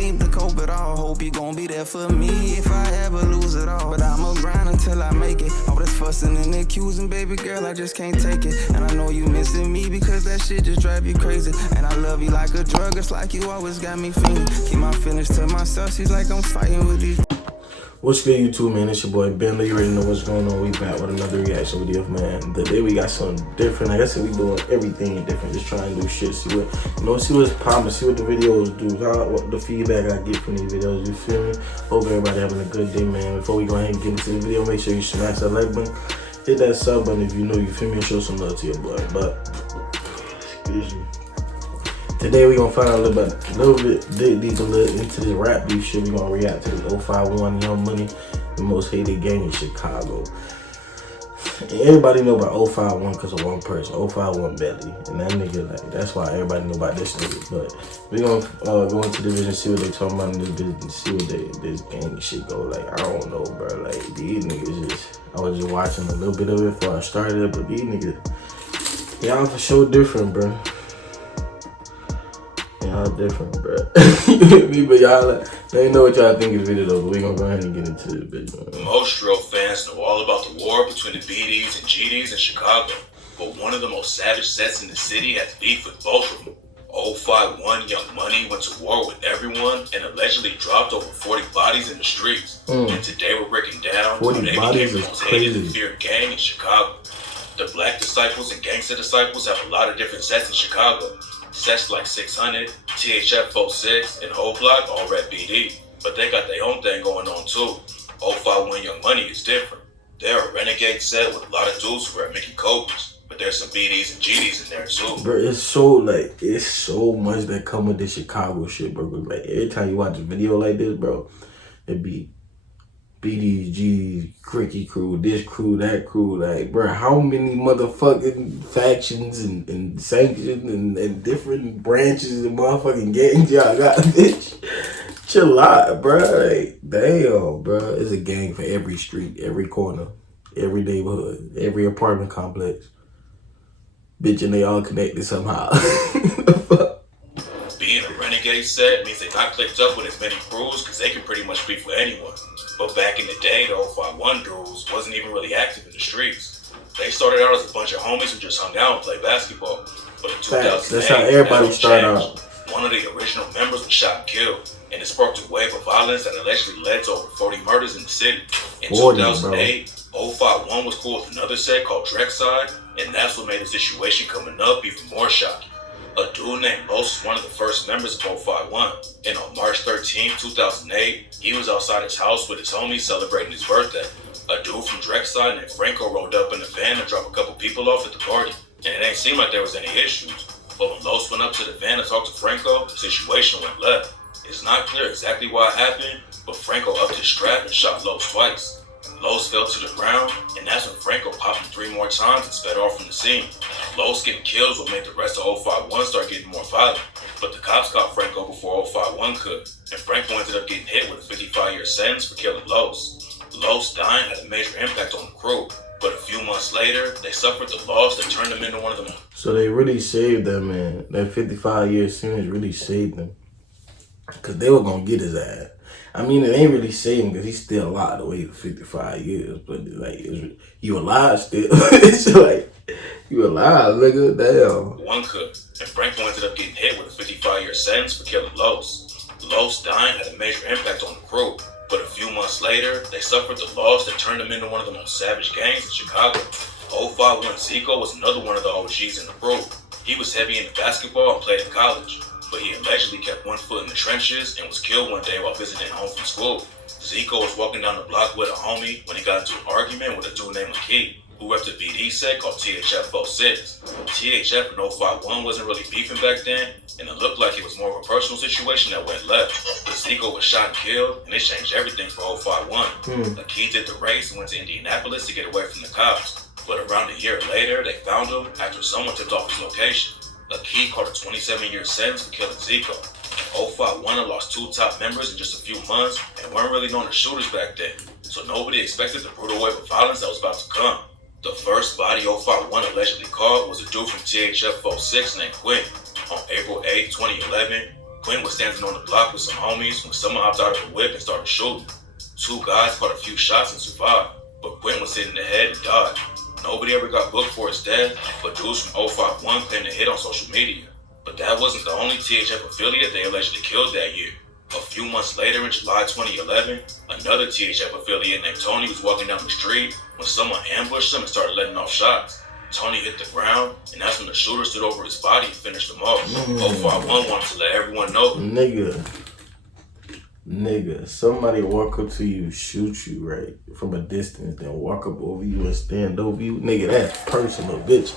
seem to cope at all. Hope you gon' be there for me if I ever lose it all. But I'ma grind until I make it. All this fussing and accusing, baby girl, I just can't take it. And I know you missing me because that shit just drive you crazy. And I love you like a drug, it's like you always got me fiending. Keep my feelings to myself, she's like I'm fighting with these. What's good, YouTube, man? It's your boy Ben. You already know what's going on. We back with another reaction video, man. Today we got something different. Like I said, we doing everything different. Just trying to do shit. See what's popping. See what the videos do. What the feedback I get from these videos. You feel me? Hope everybody having a good day, man. Before we go ahead and get into the video, make sure you smash that like button. Hit that sub button if you know. You feel me? And show some love to your boy. But excuse me. Today we gonna find out a little bit dig deep into this rap beef shit. We gonna react to this 051 Young Money, the most hated gang in Chicago. And everybody know about 051 because of one person, 051 Belly, and that nigga, like, that's why everybody know about this nigga. But we gonna go into the vision, see what they talking about in this business, see what this gang shit go. Like, I don't know, bro. Like, these niggas just, I was just watching a little bit of it before I started it, but these niggas, y'all for sure different, bro. Y'all different, bro. Me, but y'all, they know what y'all think of the video though, but we gonna go ahead and get into the video. Most drill fans know all about the war between the BDs and GDs in Chicago, but one of the most savage sets in the city has beef with both of them. 051 Young Money went to war with everyone and allegedly dropped over 40 bodies in the streets. And today we're breaking down how they became the most hated and feared gang in Chicago. The Black Disciples and Gangsta Disciples have a lot of different sets in Chicago. Sets like 600, THF 46, and Whole Block all rap BD, but they got their own thing going on too. 051 Young Money is different. They're a renegade set with a lot of dudes who rap Mickey Kobe's, but there's some BDs and GDs in there too. Bro, it's so much that come with this Chicago shit, bro. Like, every time you watch a video like this, bro, it be BDs, G's, Cricky crew, this crew, that crew. Like, bro, how many motherfucking factions and sanctions and different branches and motherfucking gangs y'all got, bitch? Chill out, bro. Like, damn, bro. It's a gang for every street, every corner, every neighborhood, every apartment complex. Bitch, and they all connected somehow. Being a renegade set means they not clicked up with as many crews because they can pretty much beef with anyone. But back in the day, the 051 dudes wasn't even really active in the streets. They started out as a bunch of homies who just hung out and played basketball. But in 2008, that's how everybody started out. One of the original members was shot and killed, and it sparked a wave of violence that allegedly led to over 40 murders in the city. In 2008, 051 was cool with another set called Drexside, and that's what made the situation coming up even more shocking. A dude named Los was one of the first members of 051, and on March 13, 2008, he was outside his house with his homies celebrating his birthday. A dude from Drexside named Franco rolled up in a van to drop a couple people off at the party, and it ain't seem like there was any issues. But when Los went up to the van to talk to Franco, the situation went left. It's not clear exactly what happened, but Franco upped his strap and shot Los twice. Los fell to the ground, and that's when Franco popped him 3 more times and sped off from the scene. Los getting killed was what made the rest of 051 start getting more violent, but the cops caught Franco before 051 could, and Franco ended up getting hit with a 55-year sentence for killing Los. Los dying had a major impact on the crew, but a few months later, they suffered the loss that turned them into one of them. So they really saved that man. That 55-year sentence really saved them, because they were going to get his ass. I mean, it ain't really saving because he's still alive to wait for 55 years. But, like, you alive still. It's like, you alive, nigga. Damn. One could. And Franco ended up getting hit with a 55-year sentence for killing Los. Los dying had a major impact on the crew. But a few months later, they suffered the loss that turned them into one of the most savage gangs in Chicago. 051 Zico was another one of the OGs in the crew. He was heavy into basketball and played in college, but he allegedly kept one foot in the trenches and was killed one day while visiting home from school. Zico was walking down the block with a homie when he got into an argument with a dude named Lakeith, who repped a BD set called THF 46. THF and 051 wasn't really beefing back then, and it looked like it was more of a personal situation that went left. But Zico was shot and killed, and it changed everything for 051. Lakeith did the race and went to Indianapolis to get away from the cops. But around a year later, they found him after someone tipped off his location. Lakeith caught a 27-year sentence for killing Zico. 051 had lost 2 top members in just a few months and weren't really known as shooters back then, so nobody expected the brutal wave of violence that was about to come. The first body 051 allegedly caught was a dude from THF 46 named Quinn. On April 8, 2011, Quinn was standing on the block with some homies when someone hopped out of a whip and started shooting. 2 guys caught a few shots and survived, but Quinn was hit in the head and died. Nobody ever got booked for his death, but dudes from 051 claimed to hit on social media. But that wasn't the only THF affiliate they allegedly killed that year. A few months later, in July 2011, another THF affiliate named Tony was walking down the street when someone ambushed him and started letting off shots. Tony hit the ground, and that's when the shooter stood over his body and finished him off. 051 wanted to let everyone know. Nigga, somebody walk up to you, shoot you, right, from a distance, then walk up over you and stand over you. Nigga, that's personal, bitch.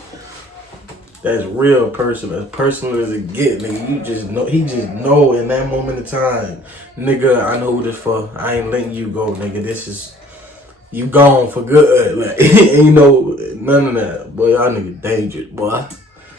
That's real personal. As personal as it get, nigga. You just know, he just know in that moment of time, nigga, I know who this for. I ain't letting you go, nigga. This is, you gone for good. Like, ain't no, none of that. Boy, y'all nigga dangerous, boy.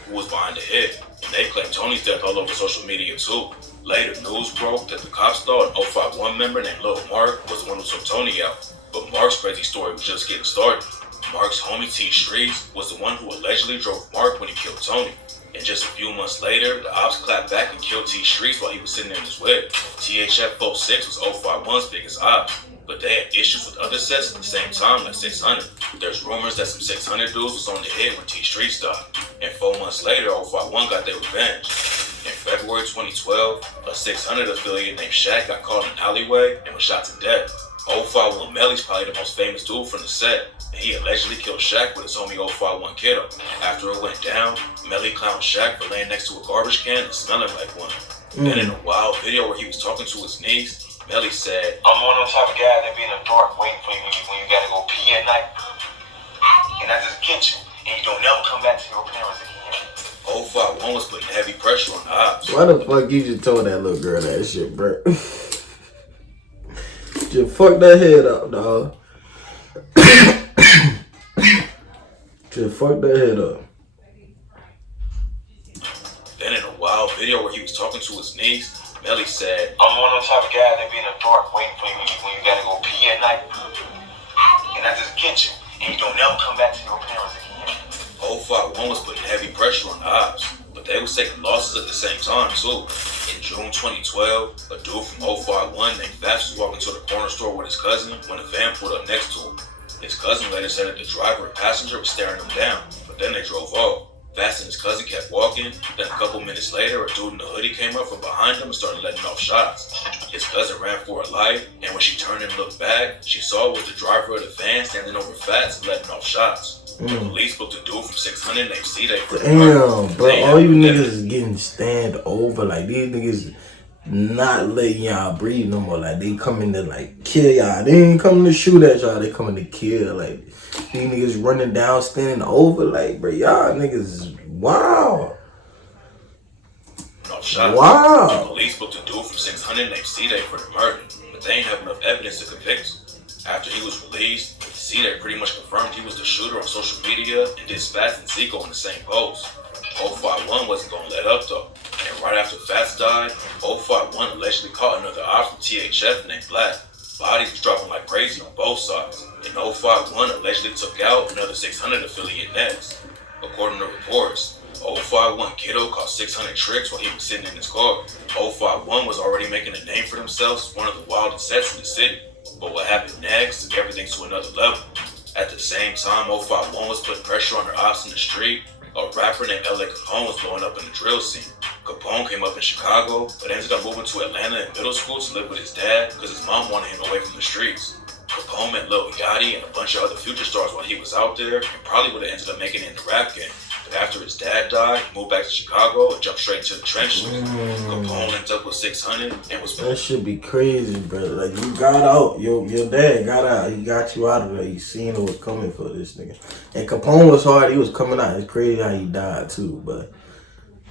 Who was behind the hit, and they claimed Tony's death all over social media too. Later, news broke that the cops thought an 051 member named Lil Mark was the one who took Tony out. But Mark's crazy story was just getting started. Mark's homie T Streets was the one who allegedly drove Mark when he killed Tony. And just a few months later, the ops clapped back and killed T Streets while he was sitting in his whip. THF 46 was 051's biggest ops, but they had issues with other sets at the same time, like 600. There's rumors that some 600 dudes was on the hit when T Streets died. And 4 months later, 051 got their revenge. In February 2012, a 600 affiliate named Shaq got caught in an alleyway and was shot to death. 051 Melly's probably the most famous dude from the set, and he allegedly killed Shaq with his homie 051 Kiddo. After it went down, Melly clowned Shaq for laying next to a garbage can and smelling like one. Then in a wild video where he was talking to his niece, Melly said, "I'm one of those type of guys that be in the dark waiting for you when you gotta go pee at night. And I just get you, and you don't never come back to your parents again." 051 was putting heavy pressure on the ops. Why the fuck you just told that little girl that shit, bro? Just fuck that head up, dog. Just fuck that head up. Then in a wild video where he was talking to his niece, Melly said, "I'm one of those type of guys that be in the dark waiting for you when you gotta go pee at night. And I just get you, and you don't never come back to your parents again." 051 was putting heavy pressure on the ops, but they was taking losses at the same time too. In June 2012, a dude from 051 named Fats was walking to the corner store with his cousin when a van pulled up next to him. His cousin later said that the driver and passenger was staring him down, but then they drove off. Fats and his cousin kept walking, then a couple minutes later, a dude in a hoodie came up from behind him and started letting off shots. His cousin ran for her life, and when she turned and looked back, she saw it was the driver of the van standing over Fats and letting off shots. The police booked a dude from 600 named C-Day for the murder. Damn, bro, all you niggas is getting stand over. Like, these niggas not letting y'all breathe no more. Like, they coming to, like, kill y'all. They ain't coming to shoot at y'all. They coming to kill. Like, these niggas running down, standing over. Like, bro, y'all niggas is wow. No shots. Wow. The police booked a dude from 600 named C-Day for the murder, but they ain't have enough evidence to convict him. After he was released, C-Day pretty much confirmed he was the shooter on social media and did Fats and Zico in the same post. 051 wasn't gonna let up though, and right after Fats died, 051 allegedly caught another op from THF named Black. Bodies was dropping like crazy on both sides, and 051 allegedly took out another 600 affiliate next. According to reports, 051 Kiddo caught 600 tricks while he was sitting in his car. 051 was already making a name for themselves as one of the wildest sets in the city. But what happened next took everything to another level. At the same time 051 was putting pressure on their ops in the street, a rapper named LA Capone was blowing up in the drill scene. Capone came up in Chicago, but ended up moving to Atlanta in middle school to live with his dad because his mom wanted him away from the streets. Capone met Lil Yachty and a bunch of other future stars while he was out there, and probably would have ended up making it in the rap game. But after his dad died, he moved back to Chicago and jumped straight into the trenches. Capone linked up with 600 and was... That should be crazy, bro. Like, you got out. Your dad got out. He got you out of there. You seen what was coming for this nigga. And Capone was hard. He was coming out. It's crazy how he died, too. But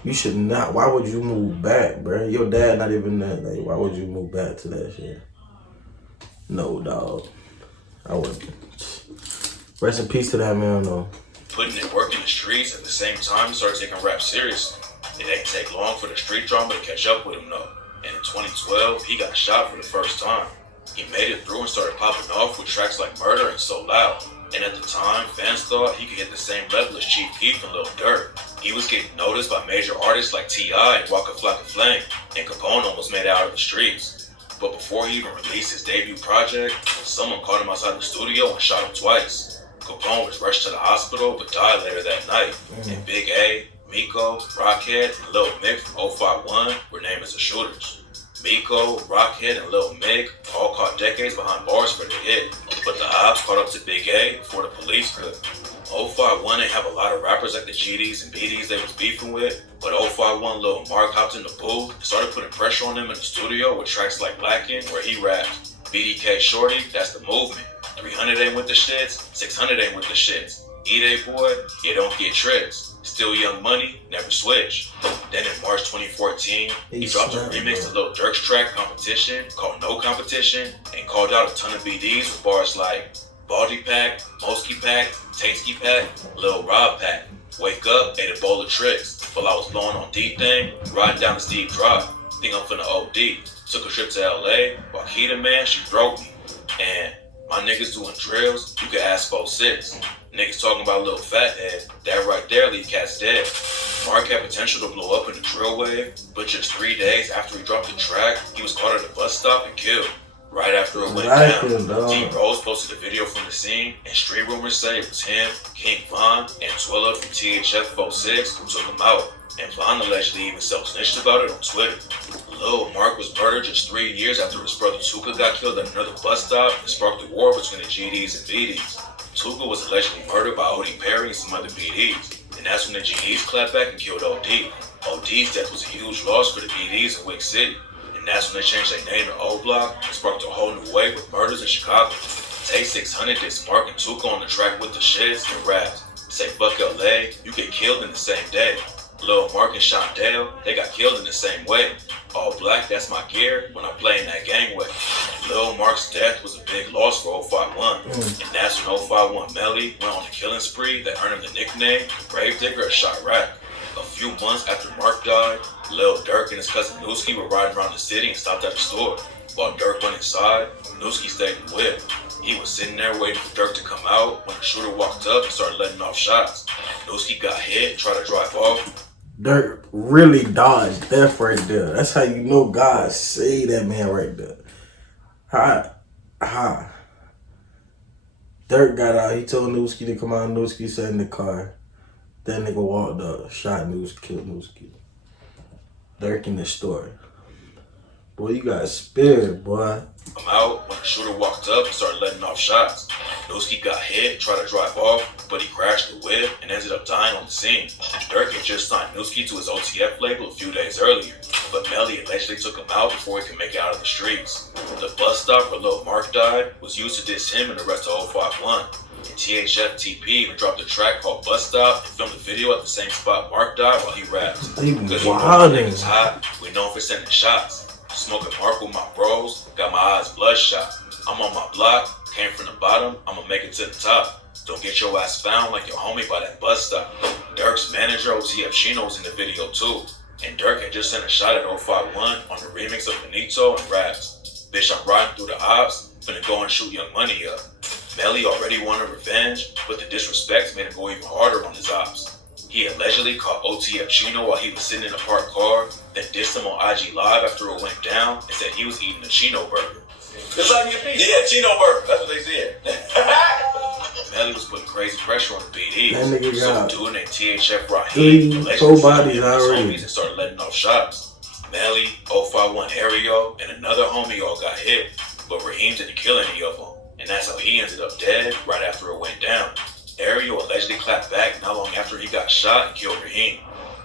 you should not. Why would you move back, bro? Your dad not even there. Like, why would you move back to that shit? No, dog. I wouldn't. Rest in peace to that man, though. Putting in work in the streets at the same time, he started taking rap seriously. It didn't take long for the street drama to catch up with him though. And in 2012, he got shot for the first time. He made it through and started popping off with tracks like Murder and So Loud. And at the time, fans thought he could hit the same level as Chief Keef and Lil Durk. He was getting noticed by major artists like T.I. and Waka Flocka Flame, and Capone almost made it out of the streets. But before he even released his debut project, someone caught him outside the studio and shot him twice. Capone was rushed to the hospital but died later that night. And Big A, Miko, Rockhead, and Lil Mick from 051 were named as the shooters. Miko, Rockhead, and Lil Mick all caught decades behind bars for the hit, but the ops caught up to Big A before the police could. 051 didn't have a lot of rappers like the GDs and BDs they was beefing with, but 051 Lil Mark hopped in the booth and started putting pressure on them in the studio with tracks like Blackin', where he raps, BDK Shorty, that's the movement. 300 ain't with the shits, 600 ain't with the shits. E-Day boy, you don't get tricks. Still Young Money, never switch. Then in March 2014, he dropped a remix to Lil Durk's track Competition called No Competition and called out a ton of BDs with bars like Baldy Pack, Mosky Pack, Tasty Pack, Lil Rob Pack. Wake up, ate a bowl of tricks. While I was blowing on D-Thing, riding down the steep drop. Think I'm finna OD. Took a trip to LA, while Keita man, she broke me. And my niggas doing drills, you can ask 4-6. Niggas talking about Lil Fathead, that right there leave cats dead. Mark had potential to blow up in the drill wave, but just 3 days after he dropped the track, he was caught at a bus stop and killed. Right after it went down, D Rose posted a video from the scene, and street rumors say it was him, King Von, and Twilla from THF 46 who took him out. And Von allegedly even self-snitched about it on Twitter. Lil Mark was murdered just 3 years after his brother Tuka got killed at another bus stop and sparked a war between the GDs and BDs. Tuka was allegedly murdered by O.D. Perry and some other BDs, and that's when the GDs clapped back and killed O.D. O.D.'s death was a huge loss for the BDs in Wick City, and that's when they changed their name to O-Block and sparked a whole new wave with murders in Chicago. Tay 600 did Spark and Tuka on the track with the shits and raps. Say fuck LA, you get killed in the same day. Lil Mark and Shondale, they got killed in the same way. All black, that's my gear when I play in that gangway. Lil Mark's death was a big loss for 051. And that's when 051 Melly went on a killing spree that earned him the nickname Gravedigger of Chirac. A few months after Mark died, Lil Durk and his cousin Newski were riding around the city and stopped at a store. While Durk went inside, Newski stayed in the whip. He was sitting there waiting for Durk to come out when the shooter walked up and started letting off shots. Newski got hit and tried to drive off. Dirk really dodged death right there. That's how you know God saved that man right there. Dirk got out. He told Newski to come out. Newski sat in the car. That nigga walked up, shot Newski, killed Newski. Dirk in the story. Boy, you got spirit, boy. I'm out when the shooter walked up and started letting off shots. Newski got hit and tried to drive off, but he crashed the whip and ended up dying on the scene. Durk had just signed Newski to his OTF label a few days earlier, but Melly allegedly took him out before he could make it out of the streets. The bus stop where Lil Mark died was used to diss him and the rest of 051. And THF TP even dropped a track called Bus Stop and filmed a video at the same spot Mark died while he rapped. Because you know niggas hot, we known for sending shots. Smoking Mark with my bros, got my eyes bloodshot. I'm on my block, came from the bottom, I'ma make it to the top. Don't get your ass found like your homie by that bus stop. Dirk's manager, OTF Chino, was in the video too. And Durk had just sent a shot at 051 on the remix of Benito and raps. Bitch, I'm riding through the ops, finna go and shoot Young Money up. Melly already wanted revenge, but the disrespect made him go even harder on his ops. He allegedly caught OTF Chino while he was sitting in a parked car, then dissed him on IG Live after it went down and said he was eating a Chino burger. It's like your piece. Yeah, Chino burger. That's what they said. Melly was putting crazy pressure on the BDs. That nigga So got the dude named THF Raheem allegedly bodies his already. homies and started letting off shots. Melly, 051 Ario, and another homie all got hit, but Raheem didn't kill any of them. And that's how he ended up dead right after it went down. Ario allegedly clapped back not long after he got shot and killed Raheem.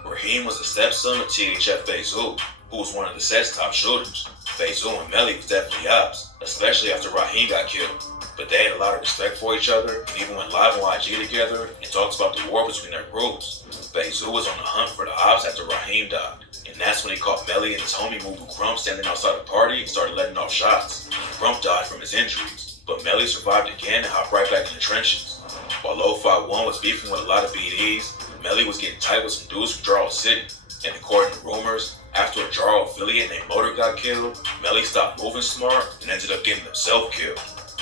Raheem was the stepson of THF Bezu, who was one of the set's top shooters. Bezu and Melly was definitely ops, especially after Raheem got killed. But they had a lot of respect for each other and even went live on IG together and talked about the war between their groups. Bezu was on the hunt for the ops after Raheem died, and that's when he caught Melly and his homie Mubu Crump standing outside a party and started letting off shots. Crump died from his injuries, but Melly survived again and hopped right back in the trenches. While 051 was beefing with a lot of BDs, Melly was getting tight with some dudes from Jarl City. And according to rumors, after a Jarl affiliate named Motor got killed, Melly stopped moving smart and ended up getting himself killed.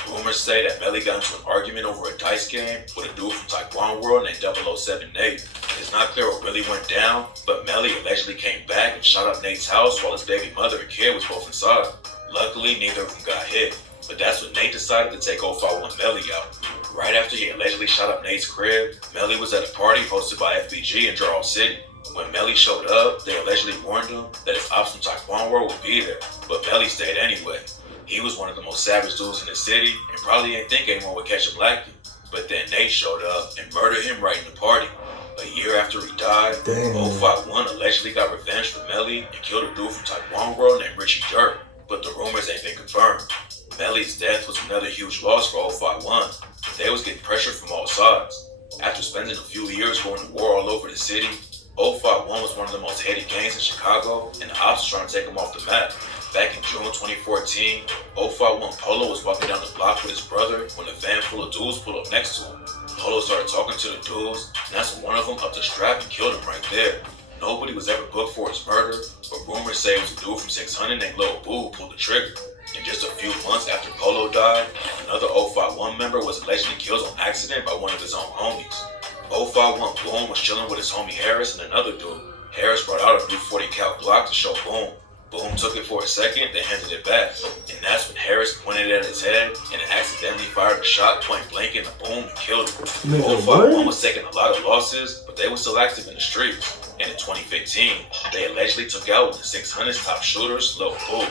Rumors say that Melly got into an argument over a dice game with a dude from Taekwondo World named 007 Nate. It's not clear what really went down, but Melly allegedly came back and shot up Nate's house while his baby mother and kid was both inside. Luckily, neither of them got hit, but that's when Nate decided to take 051 Melly out. Right after he allegedly shot up Nate's crib, Melly was at a party hosted by FBG in Charles City. When Melly showed up, they allegedly warned him that his ops from Taekwondo World would be there, but Melly stayed anyway. He was one of the most savage dudes in the city and probably didn't think anyone would catch him lacking. But then Nate showed up and murdered him right in the party. A year after he died, 051 allegedly got revenge for Melly and killed a dude from Taekwondo World named Richie Jerk, but the rumors ain't been confirmed. Melly's death was another huge loss for 051. They was getting pressure from all sides. After spending a few years going to war all over the city, 051 was one of the most hated gangs in Chicago, and the ops was trying to take him off the map. Back in June 2014, 051 Polo was walking down the block with his brother when a van full of dudes pulled up next to him. Polo started talking to the dudes, and that's when one of them upped a strap and killed him right there. Nobody was ever booked for his murder, but rumors say it was a dude from 600 named Lil Boo who pulled the trigger. And just a few months after Polo died, another 051 member was allegedly killed on accident by one of his own homies. 051 Boom was chilling with his homie Harris and another dude. Harris brought out a new 40 cal Glock to show Boom. Boom took it for a second, then handed it back. And that's when Harris pointed it at his head and accidentally fired a shot point blank into Boom and killed him. 051 was taking a lot of losses, but they were still active in the streets. And in 2015, they allegedly took out one of the 600's top shooters, Lil Boo.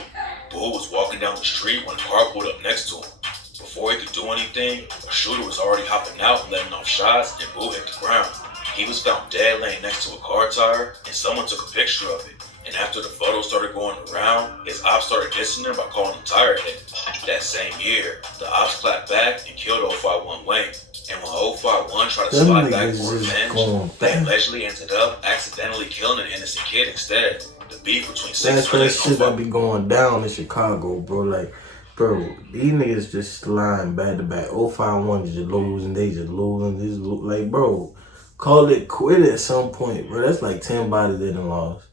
Boo was walking down the street when a car pulled up next to him. Before he could do anything, a shooter was already hopping out and letting off shots, and Boo hit the ground. He was found dead laying next to a car tire, and someone took a picture of it. And after the photo started going around, his ops started dissing him by calling him tire head. That same year, the ops clapped back and killed 051 Wayne. And when 051 tried to slide back for revenge, they allegedly ended up accidentally killing an innocent kid instead. The beef between 600 that's that shit that be going down in Chicago, bro. Like, bro, these niggas just lying back to back. 051 is just losing, they just losing. Like, bro, call it quit at some point, bro. That's like 10 bodies they done lost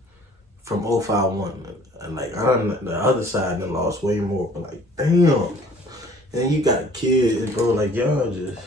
from 051. And like, the other side done lost way more, but like, damn. And you got kids, bro, like, y'all just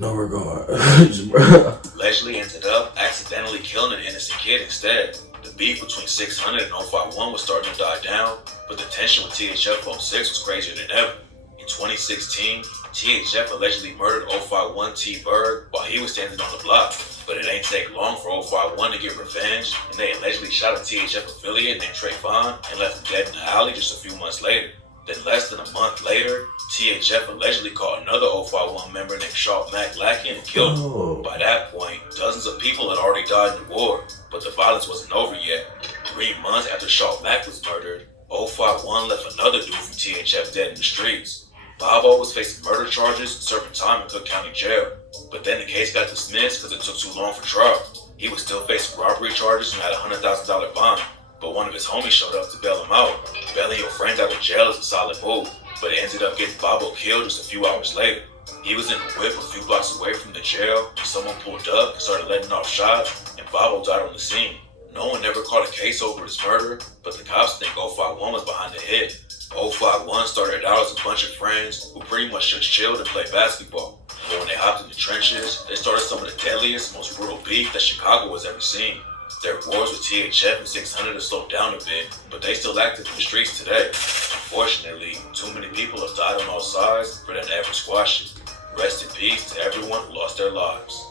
no regard. Allegedly ended up accidentally killing an innocent kid instead. The beef between 600 and 051 was starting to die down, but the tension with THF 06 was crazier than ever. In 2016, THF allegedly murdered 051 T Berg while he was standing on the block, but it ain't take long for 051 to get revenge, and they allegedly shot a THF affiliate named Trayvon and left him dead in the alley just a few months later. Then less than a month later, THF allegedly caught another 051 member named Sharp Mac Lackin and killed him. By that point, dozens of people had already died in the war, but the violence wasn't over yet. 3 months after Sharp Mac was murdered, 051 left another dude from THF dead in the streets. Bobo was facing murder charges and serving time in Cook County Jail, but then the case got dismissed because it took too long for trial. He was still facing robbery charges and had a $100,000 bond, but one of his homies showed up to bail him out. Bailing your friends out of jail is a solid move, but it ended up getting Bobo killed just a few hours later. He was in the whip a few blocks away from the jail when someone pulled up and started letting off shots, and Bobo died on the scene. No one ever caught a case over his murder, but the cops think 051 was behind the hit. 051 started out as a bunch of friends who pretty much just chilled and played basketball. But when they hopped in the trenches, they started some of the deadliest, most brutal beef that Chicago has ever seen. Their wars with THF and 600 have slowed down a bit, but they still active in the streets today. Unfortunately, too many people have died on all sides for them to ever squash it. Rest in peace to everyone who lost their lives.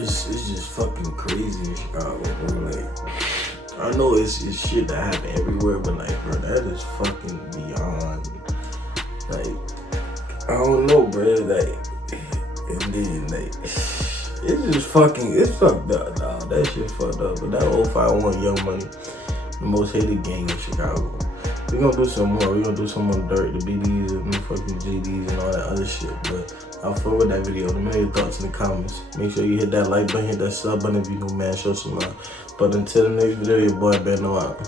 It's just fucking crazy in Chicago, bro. Like, I know it's shit that happen everywhere, but like, bro, that is fucking beyond. Like, I don't know, bro. Like, and then like, it's just fucking, it's fucked up, dog. That shit fucked up. But that 051 Young Money, the most hated gang in Chicago. We're gonna do some more. We're gonna do some more dirt, the BDs and the fucking GDs and all that other shit. But I'll forward that video. Let me know your thoughts in the comments. Make sure you hit that like button, hit that sub button if you new, man. Show some love. But until the next video, your boy Ben out.